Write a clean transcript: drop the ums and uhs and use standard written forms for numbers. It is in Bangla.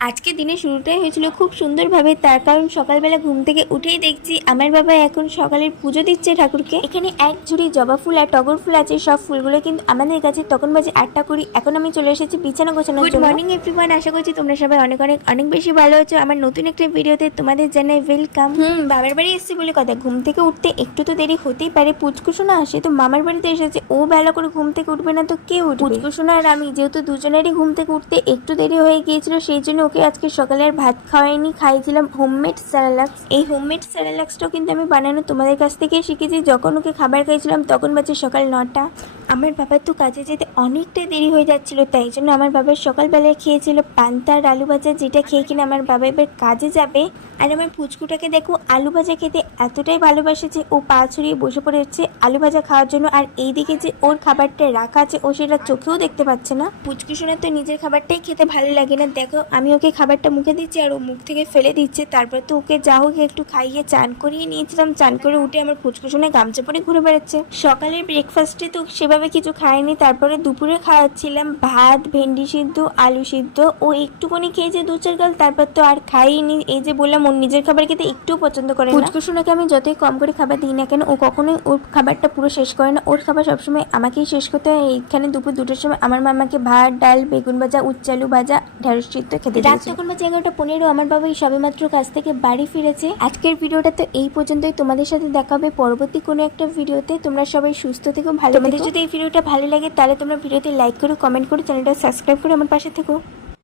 আজকে দিনের শুরুটাই হয়েছিল খুব সুন্দরভাবে, তার কারণ সকালবেলা ঘুম থেকে উঠেই দেখছি আমার বাবা এখন সকালের পুজো দিচ্ছে ঠাকুরকে। এখানে এক ঝুড়ি জবা ফুল আর টগর ফুল আছে, সব ফুলগুলো কিন্তু আমাদের কাছে। তখন বাজে 8:20। এখন আমি চলে এসেছি বিছানা গোছানোর জন্য। গুড মর্নিং এভরিওয়ান, আশা করছি তোমরা সবাই অনেক অনেক অনেক বেশি ভালো আছো। আমার নতুন একটা ভিডিওতে তোমাদের জানাই ওয়েলকাম। বাবার বাড়ি এসেছি বলে কথা, ঘুম থেকে উঠতে একটু তো দেরি হতেই পারে। পুচকুসোনা আসে তো মামার বাড়িতে এসেছে, ও বেলা করে ঘুম থেকে উঠবে না তো কে উঠবে? পুচকুসোনা আর আমি যেহেতু দুজনেরই ঘুম থেকে উঠতে একটু দেরি হয়ে গিয়েছিল, সেই জন্য ওকে আজকে সকালে আর ভাত খাওয়াইনি, খাইয়েছিলাম হোমমেড স্যারালাক্স। এই হোমমেড স্যারালাক্সটাও কিন্তু আমি বানানো তোমাদের কাছ থেকে শিখেছি। যখন ওকে খাবার খাইছিলাম তখন বাজে সকাল 9টা। আমার বাবার তো কাজে যেতে অনেকটাই দেরি হয়ে যাচ্ছিল, তাই জন্য আমার বাবার সকালবেলায় খেয়েছিল পান্তা আর আলু ভাজা, যেটা খেয়ে কিনা আমার বাবা এবার কাজে যাবে। আর আমার পুচকুটাকে দেখো আলু ভাজা খেতে এতটাই ভালোবাসে যে ও পা ছড়িয়ে বসে পড়েছে আলু ভাজা খাওয়ার জন্য। আর এইদিকে যে ওর খাবারটা রাখা আছে ও সেটা চোখেও দেখতে পাচ্ছে না। পুচকু শোনা তো নিজের খাবারটাই খেতে ভালো লাগে না। দেখো আমি ওকে খাবারটা মুখে দিচ্ছি আর ও মুখ থেকে ফেলে দিচ্ছে। তারপর তো ওকে যা হোক একটু খাইয়ে চান করিয়ে নিয়েছিলাম। চান করে উঠে আমার পুচকু শোনায় গামছা পরে ঘুরে বেড়াচ্ছে। সকালের ব্রেকফাস্টে তো সেভাবে কিছু খায়নি। তারপরে দুপুরে খাওয়াচ্ছিলাম ভাত, ভেন্ডি সিদ্ধ, আলু সিদ্ধ। ও একটুখানি খেয়েছে 2-4 গাল, তারপর তো আর খাইনি। এই যে বললাম ওর নিজের খাবার খেতে একটুও পছন্দ করে না। পুচকু সোনাকে আমি যতই কম করে খাবার দিই না কেন, ও কখনোই ওর খাবারটা পুরো শেষ করে না। ওর খাবার সবসময় আমাকেই শেষ করতে হয়। এইখানে দুপুর 2টার সময় আমার মামাকে ভাত, ডাল, বেগুন ভাজা, উচ্ছে আলু ভাজা, ঢেঁড়স সিদ্ধ খেতে দিয়েছে। রাত তখন বাজে 11:15। আমার বাবা এই সবেমাত্র কাজ থেকে বাড়ি ফিরেছে। আজকের ভিডিওটা তো এই পর্যন্তই। তোমাদের সাথে দেখা হবে পরবর্তী কোনো একটা ভিডিওতে। তোমরা সবাই সুস্থ থেকো, ভালো থেকো। তোমাদের যদি এই ভিডিওটা ভালো লাগে তাহলে তোমরা ভিডিওতে লাইক করো, কমেন্ট করো, চ্যানেলটা সাবস্ক্রাইব করে আমার পাশে থেকো।